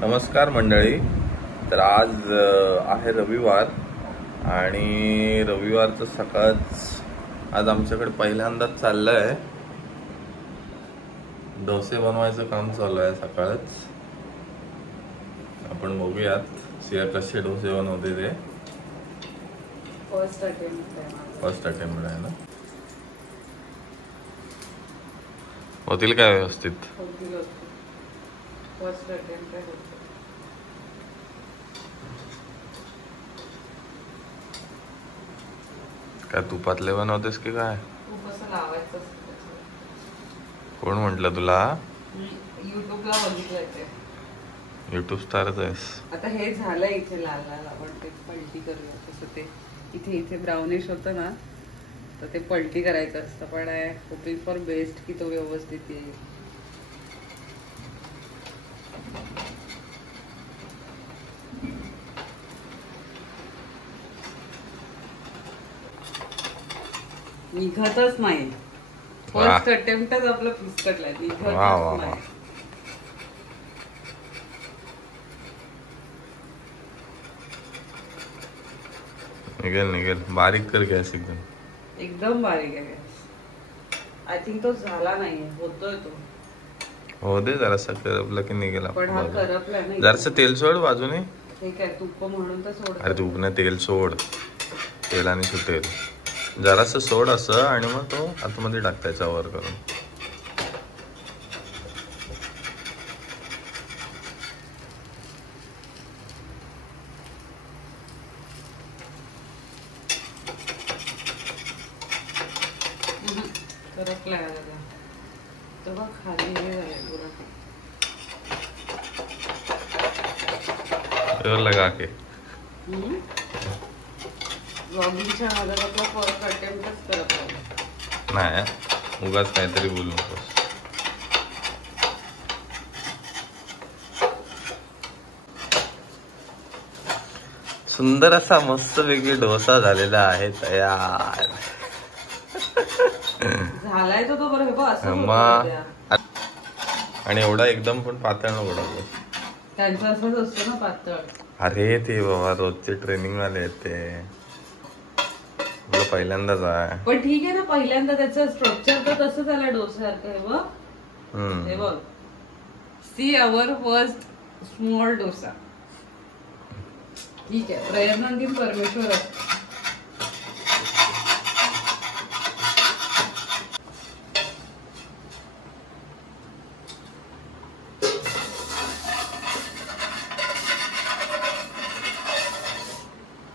नमस्कार मंडळी. तर आज आहे रविवार आणि रविवारचं सकाळच आज आमच्याकडे पहिल्यांदाच चाललं आहे. डोसे बनवायचं काम चालू आहे सकाळच. आपण बघूयात सिया कसे डोसे बनवते ते. फर्स्ट अटेम्प्ट आहे ना. होतील काय व्यवस्थित? फर्स्ट अटेम्प्ट आहे. काय तुपातले बनवतेस की काय? तूप असं लावायचं असतं. कोण म्हटलं तुला? युट्यूबला बघितलंय ते. युट्यूब स्टारच आहेस. आता हे झालंय इथे लाल लाल, आपण ते पलटी करूया. तसं ते इथे इथे ब्राउनिश होतं ना, तर ते पलटी करायचं असतं. पण होपिंग फॉर बेस्ट की तो व्यवस्थित येईल. निघतच नाही. फर्स्ट अटेम्प्टच आपलं फिसकटलाय. निघतच नाही. निघेल निघेल. बारीक कर गॅस एकदम बारीक आहे गॅस. आय थिंक तो झाला नाहीये. होतोय तो. हो दे जरासा करपला की निघेल. पण हा करपला नाही. जरासं तेल सोड बाजूने. हे काय तूप म्हणून तर सोड. अरे तूप नाही, तेल सोड. तेलाने सुटेल. जरासं सोड असं आणि मग तो आतमध्ये टाक त्याच्यावर करून. करपलाय तेव्हा खाली हे झालंय पुरा लगा के ब्लॉगिंगच्या नादात आपला फर्स्ट अटेम्प्टच करत नाही. उगाच काहीतरी बोलू नकोस. सुंदर असा मस्त वेगळी डोसा झालेला आहे तयार. झालाय तो बरोबर असं. आणि एवढा एकदम पण पातळ नको टाकू. त्यांचं असंच असतं ना पातळ. अरे ते बाबा रोजचे ट्रेनिंग वाले आहेत ते. पहिल्यांदाच आहे. पण ठीक आहे ना, पहिल्यांदा त्याचं स्ट्रक्चर तर तसं झालं डोस्यासारखं. हे बघ. See our first small dosa. ठीक आहे, प्रयत्नांती परमेश्वर असतो.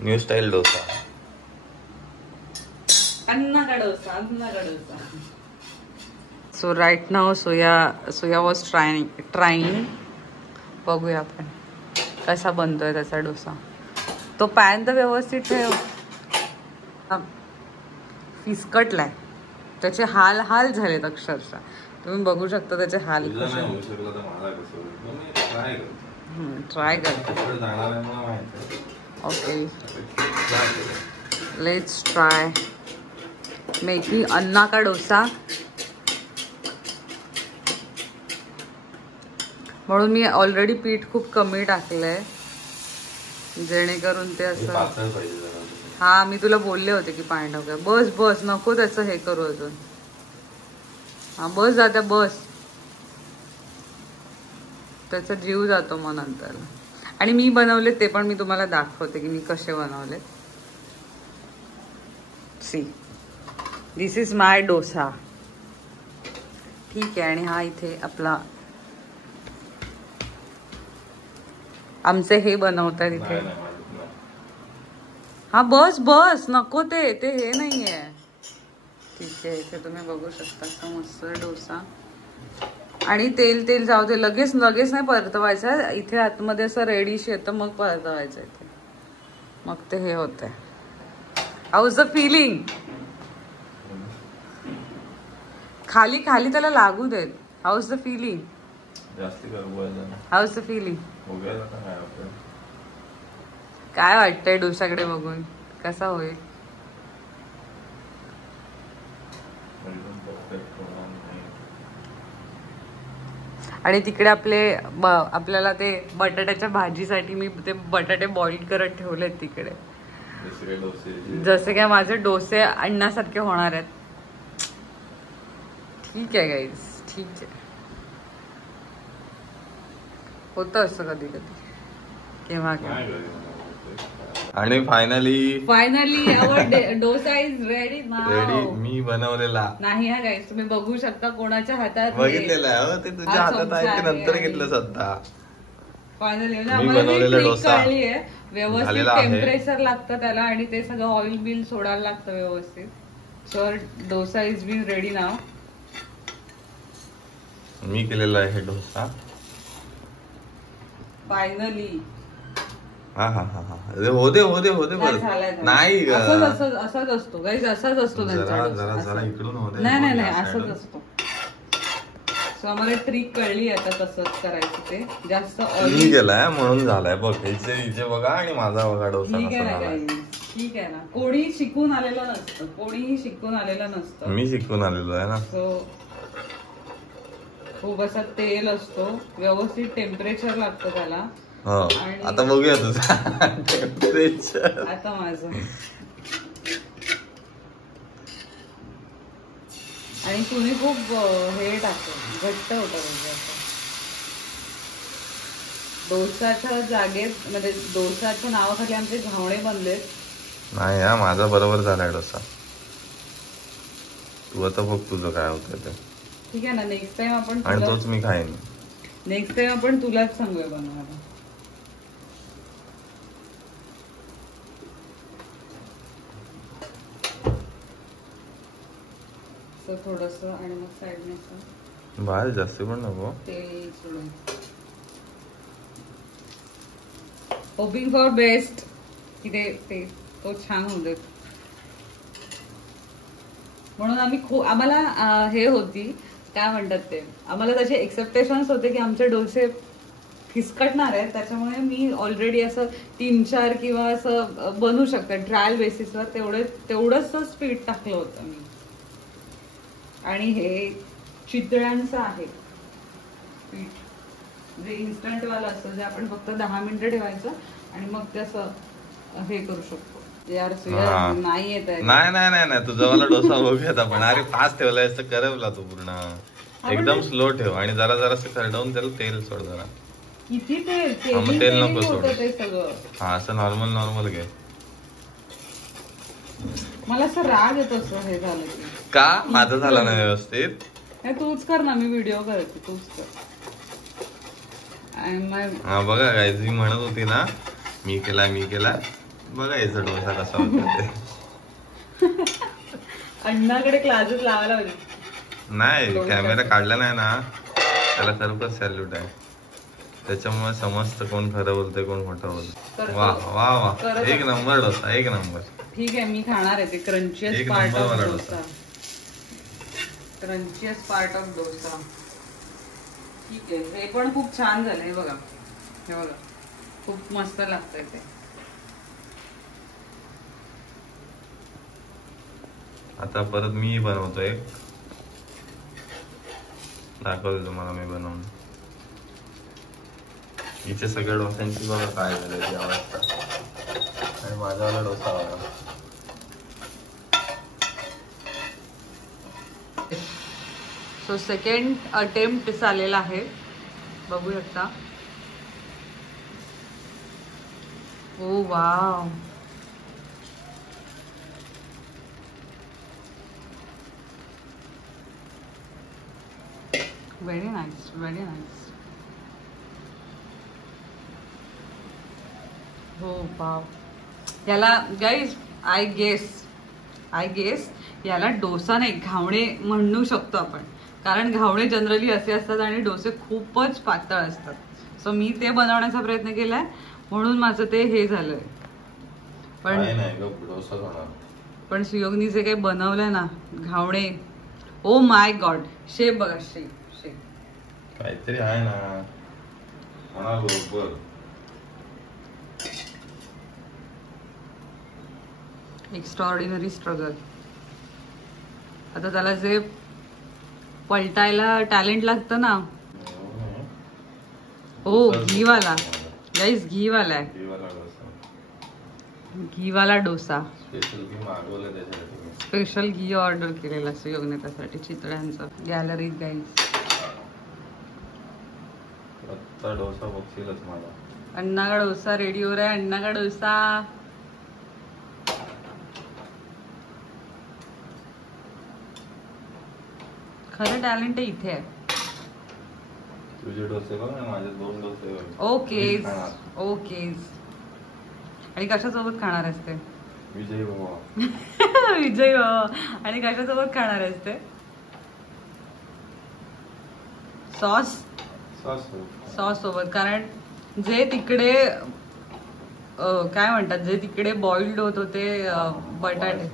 New style dosa. अन्ना का dosa. So right now Soya was trying. बघूया आपण कसा बनतोय त्याचा डोसा. तो पॅन तर व्यवस्थित ठेव. फिसकटलाय. त्याचे हाल हाल झालेत अक्षरशः. तुम्ही बघू शकता त्याचे हाल. ट्राय कर. ओके, लेट्स ट्राय मेकिंग अन्ना का डोसा. म्हणून मी ऑलरेडी पीठ खूप कमी टाकलंय, जेणेकरून ते असं. हा, मी तुला बोलले होते की पाणी टाकूया. बस नको त्याचं हे करू अजून. हा बस जात्या बस. त्याचा जीव जातो मग नंतर. आणि मी बनवले ते पण मी तुम्हाला दाखवते की मी कसे बनवले. सी, दिस इज माय डोसा. ठीक आहे. आणि हा इथे आपला आमचे हे बनवतात इथे. हा बस नको ते हे नाहीये. ठीक आहे, इथे तुम्ही बघू शकता मस्त डोसा. आणि तेल जाऊ दे. लगेच नाही परतवायचं. इथे आतमध्ये असं रेडिश येतं मग परतवायचं इथे. मग ते हे होतंय. How is the filling? खाली त्याला लागू देत. How is the filling? How is the filling? काय वाटतंय डोशाकडे बघून? कसा होईल? आणि तिकडे आपल्याला ते बटाट्याच्या भाजीसाठी मी ते बटाटे बॉईल करत ठेवलेत तिकडे, जसे काय माझे डोसे अन्नासारखे होणार आहेत. ठीक आहे गाईज, ठीक आहे. होतं असं कधी कधी, केव्हा केव्हा. आणि finally our dosa is ready now. Ready, मी बनवलेला नाही हा गाईज, तुम्ही बघू शकता कोणाच्या हातात बघितलेला आहे. ते तुझ्या हातात आहे ते नंतर घेतलं सध्या. फायनली मी बनवलेला डोसा व्यवस्थित झालेला आहे. टेम्परेचर लागतं त्याला आणि ते सगळं ऑइल बिल सोडायला लागतं व्यवस्थित. So dosa is been ready now. मी केलेला आहे डोसा फायनली. हा हा हा हा होते नाही ग, असाच असतो गाईज, असाच असतो त्यांचा जरा डोसा. इकडून होते. नाही असंच असतो. सो आम्हाला ट्रिक कळली आता कसं करायचं ते. जास्त मी केलाय म्हणून झालाय बघ. हिचे बघा आणि माझा बघा डोसा ठीक कसा झालाय. आहे ना, ठीक आहे ना. कोणी शिकून आलेलं नसतं, कोणीही शिकून आलेलं नसतं. मी शिकून आलेलो आहे ना. सो खूप असा तेल असतो, व्यवस्थित टेम्परेचर लागतं त्याला. हो, आता बघूया तुझं टेम्परेचर. आता माझं आणि तुम्ही खूप हे टाकलं, घट्ट होतं म्हणजे असं. डोसाच्या जागेत म्हणजे डोसाच्या नावाखाली आमचे घावणे बनलेत. नाही हा, माझा बरोबर झालाय डोसा. तू आता बघ तुझं काय होतं ते. ठीक आहे ना, नेक्स्ट टाइम आपण आणि तोच मी खाईन. नेक्स्ट टाइम आपण तुलाच सांगूया बनवायला. थोडस आणि मग साईडने बाहेर जास्त पण नको तेल सोडून. होपिंग फॉर बेस्ट की ते तो छान होऊ देत. म्हणून आम्हाला हे होती, काय म्हणतात ते, आम्हाला त्याचे एक्सेप्टेशन्स होते की आमचे डोसे फिसकटणार आहेत. त्याच्यामुळे मी ऑलरेडी असं 3-4 किंवा असं बनवू शकते ट्रायल बेसिसवर. तेवढंच स्पीड टाकलं होतं मी. आणि हे चितळ्यांचं आहे पीठ, जे इन्स्टंट वाला असतं, जे आपण फक्त 10 मिनिटं ठेवायचं आणि मग ते असं हे करू शकतो. यार नाही येत आहे. नाही तुझा वाला डोसा बघूयात आपण. अरे 5 ठेवलाय तर करवला तू पूर्ण. एकदम स्लो ठेव आणि जरा खरडवून त्याला तेल सोड जरा. किती तेल तेल नको सोड. ते सगळं हा, असं नॉर्मल घे. मला असं राग येतो असं हे झालं की. का माझं झालं नाही व्यवस्थित? तूच कर ना, मी व्हिडिओ करते, तूच कर. हा बघा गाईज, मी म्हणत होती ना मी केला बघा याचा डोसा कसा होता ते. अण्णाकडे क्लासेस लावायला पाहिजे. नाही, कॅमेरा काढला नाही ना त्याला खरोखर सॅल्यूट आहे. त्याच्यामुळे समजतं कोण खरं बोलतंय कोण खोटं बोलतंय. वा एक नंबर डोसा, एक नंबर. ठीक आहे, मी खाणार आहे ते crunchiest part of dosa. Crunchiest part of dosa. ठीक आहे, हे पण खूप छान झालं. हे बघा खूप मस्त लागतंय ते. आता परत मी बनवतोय, दाखवतो तुम्हाला मी बनवून. इथे सगळ्या डोस्यांची बघा काय झालं ती अवस्था. आणि माझा डोसा बघा. सो सेकंड अटेम्प्ट झालेला आहे, बघू शकता. Oh wow, very nice, very nice. हो वाव. याला गाईज आय गेस याला डोसा नाही घावणे म्हणू शकतो आपण, कारण घावणे जनरली असे असतात आणि डोसे खूपच पातळ असतात. सो मी ते बनवण्याचा प्रयत्न केलाय म्हणून माझं ते हे झालंय. पण सुयोगनी जे काही बनवलंय ना घावणे, ओ माय गॉड. शेप बघा, शेप काहीतरी आहे ना बरोबर. Extraordinary struggle. आता त्याला जे पलटायला टॅलेंट लागतं ना, ओ घीवाला गाईस, घीवाला आहे, घीवाला डोसा. घीवाला डोसा. स्पेशल घी मागवलं त्याच्यासाठी. स्पेशल घी ऑर्डर केलेला सुयोगने त्यासाठी चितळ्यांचं. गॅलरीत गाईस. आत्ता डोसा बघशीलच मला. अण्णा का डोसा रेडी हो रहा है. अण्णा का डोसा. खरं टॅलेंट इथे आहे. तुझे डोसे बघ ना, माझे 2 डोसे. Okay okay. आणि कशासोबत खाणार आहेस ते? विजय भावा. विजय भावा. आणि कशासोबत खाणार आहेस ते? सॉस. सॉस सोबत. कारण जे तिकडे काय म्हणतात, जे तिकडे बॉइल्ड होत होते बटाटे,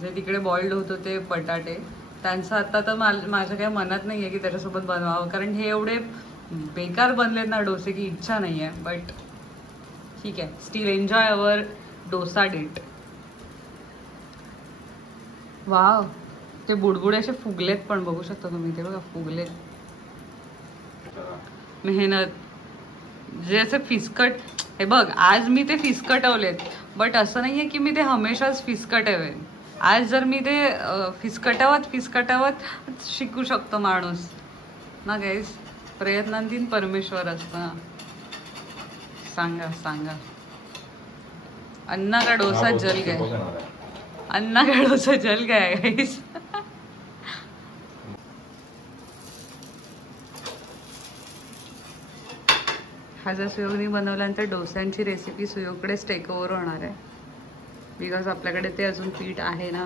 जे तिकडे बॉइल्ड होत होते बटाटे, त्यांचं आता तर माझ्या काही मनात नाहीये की त्याच्यासोबत बनवावं. कारण हे एवढे बेकार बनलेत ना डोसे की इच्छा नाहीये. बट ठीक आहे, still enjoy our dosa date. Wow, ते बुडबुडे असे फुगलेत पण बघू शकता तुम्ही. ते बघा फुगलेत. मेहनत. जे असे फिसकट, हे बघ आज मी ते फिसकटवलेत. बट असं नाहीये की मी ते हमेशाच फिसकटवेन. आज जर मी ते फिसकटावत शिकू शकतो माणूस ना गाईस. प्रयत्नांतीन परमेश्वर असतं. सांगा सांगा. अन्ना का डोसा जल गया. अन्ना का डोसा जल गया गाईस. हा जर सुयोगने बनवल्यानंतर डोस्यांची रेसिपी सुयोगकडेच टेक ओव्हर होणार आहे. बिकॉज आपल्याकडे ते अजून पीठ आहे ना.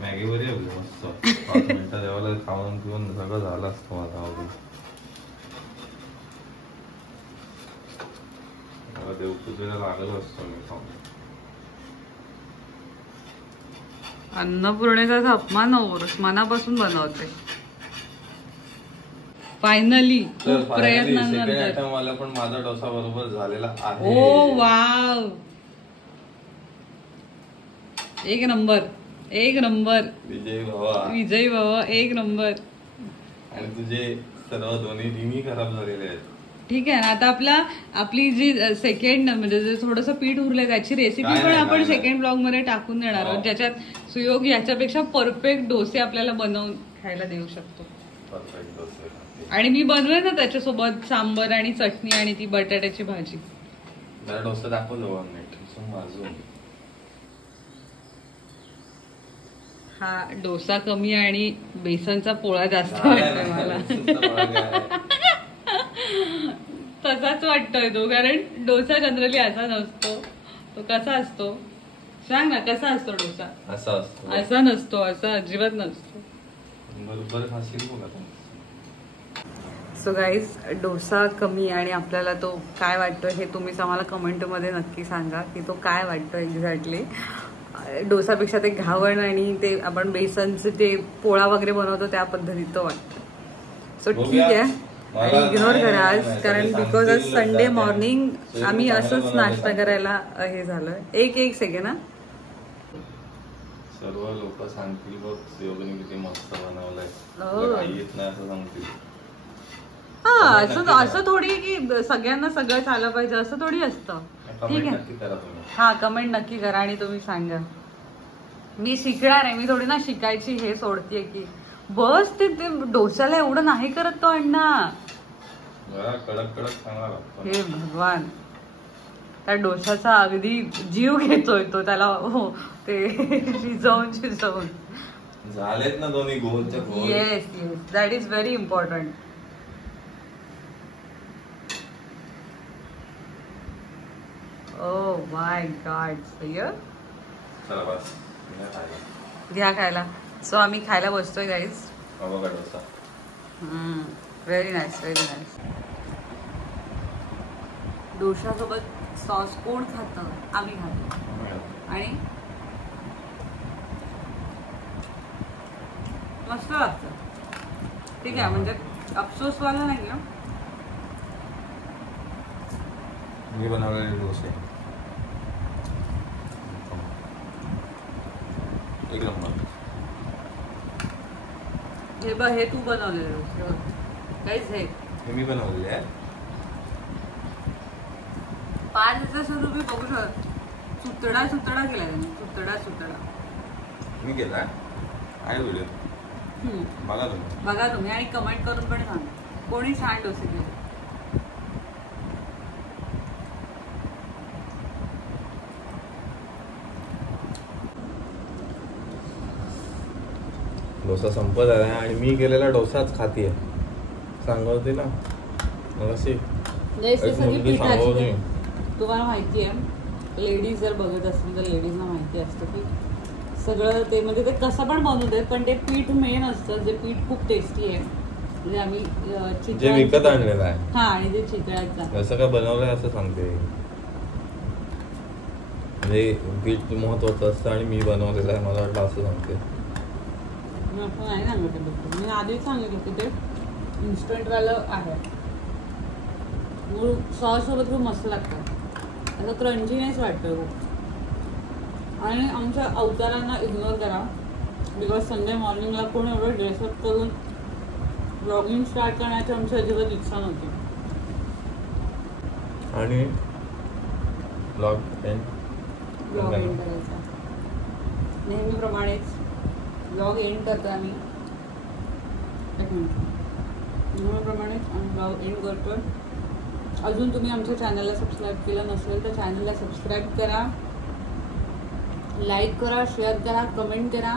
मॅगी बरी आहे मस्त. 5 मिनिटं जेवायला खाऊन पिऊन सगळं झालं असतं माझा अजून. देवपूजेला लागलं असतं मी खाऊन. अन्नपूर्णेचा अपमान मनापासून बनवते. फायनली खूप प्रयत्नानंतर मला पण माझा डोसा बरोबर झालेला आहे. ओ वाव, एक नंबर एक नंबर. विजय भावा. विजय भावा एक नंबर. आणि तुझे सर्व दोन्ही रिमी खराब झालेले आहेत. ठीक आहे ना. आता आपली जी सेकंड म्हणजे जे थोडंसं पीठ उरलंय त्याची रेसिपी पण आपण सेकंड ब्लॉग मध्ये टाकून देणार आहोत, ज्याच्यात सुयोग याच्यापेक्षा परफेक्ट डोसे आपल्याला बनवून खायला देऊ शकतो. परफेक्ट डोसे. आणि मी बनवेन ना त्याच्यासोबत सांबर आणि चटणी आणि ती बटाट्याची भाजी. जरा डोसा दाखवतो वाजून. हा डोसा कमी आणि बेसनचा पोळा जास्त वाटतोय मला. तसाच वाटतोय तो. कारण डोसा जनरली असा नसतो. तो कसा असतो सांग ना. कसा असतो डोसा? असा असतो. असा नसतो. असा अजिबात नसतो. बरोबर खाशील बघा. सो गाईज, डोसा कमी आणि आपल्याला तो काय वाटतोय हे तुम्हीच आम्हाला कमेंटमध्ये नक्की सांगा की तो काय वाटतोय एक्झॅक्टली. डोसापेक्षा ते घावण आणि ते आपण बेसनचे ते पोळा वगैरे बनवतो त्या पद्धतीत तो वाटतो. सो ठीक आहे. आणि इग्नोर करा आज, कारण बिकॉज आज संडे मॉर्निंग आम्ही असंच नाश्ता करायला हे झालं. एक सेकंड ना. सर्व लोक सांगतील बघ सुयोगने किती मस्त बनवलंय. येत नाही असं सांगतील. हा असं थोडी की सगळ्यांना सगळंच आलं पाहिजे असं थोडी असतं. ठीक आहे. हा कमेंट नक्की करा आणि तुम्ही सांगा. मी शिकणार आहे. मी थोडी ना शिकायची हे सोडतीये की बस ते डोस्याला एवढं नाही करत तो अण्णा. कडक कडक सांगणार. हे भगवान, त्या डोशाचा अगदी जीव घेतोय तो. त्याला हो ते शिजवून झालेत ना दोन्ही गोलच्या गोल. Yes yes, that is very important. Oh my God, सय्य. चला बस घ्या खायला. सो आम्ही खायला बसतोय guys. Dosa. Very nice very nice. डोशासोबत सॉस कोण खातं? आम्ही खातो. आणि मस्त लागतं. ठीक आहे. म्हणजे अफसोसवाला नाही आहे. मी बनवलेले डोसे एक नंबर. हे बघ, हे तू बनवलेलं काहीच हे मी बनवलेले आहे. 5,000 तुम्ही बघू शकता. सुतडा केला त्यांनी, सुतडा मी केला आहे व्हिडिओ बघा तुम्ही आणि कमेंट करून पण सांगा कोणी छान डोसे केले. डोसा संपत आहे आणि मी केलेला डोसाच खातीये. सांगत होती ना मग अशी तुम्हाला माहिती आहे, लेडीज जर बघत असतील तर लेडीजना माहिती असतं की सगळं ते म्हणजे ते कसं पण बनवू देत, पण ते पीठ मेन असतं. जे पीठ खूप टेस्टी आहे. म्हणजे आम्ही जे विकत आणलेलं आहे हा, आणि ते चितळ्याचं असं काय बनवलंय असं सांगते. म्हणजे पीठ महत्वाचं असतं आणि मी बनवलेलं आहे मला वाटलं असं सांगते. असं नाही सांगत. मी आधीच सांगितलं की ते इन्स्टंटवालं आहे. मूळ सॉस सोबत खूप मस्त लागतं. असं क्रंचीनेस वाटतं खूप. आणि आमच्या अवतारांना इग्नोर करा, बिकॉज संडे मॉर्निंगला कोण एवढं ड्रेसअप करून ब्लॉगिंग स्टार्ट करण्याची आमची अजिबात इच्छा नव्हती. आणि ब्लॉग एंड करायचा नेहमीप्रमाणेच ब्लॉग एंड करतो आम्ही. एक मिनिट. नेहमीप्रमाणेच आम्ही ब्लॉग एंड करतो. अजून तुम्ही आमच्या चॅनलला सबस्क्राईब केलं नसेल तर चॅनलला सबस्क्राईब करा, लाईक करा, शेअर करा, कमेंट करा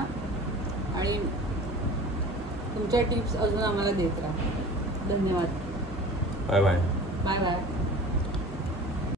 आणि तुमच्या टिप्स अजून आम्हाला देत राहा. धन्यवाद. Bye bye. Bye bye.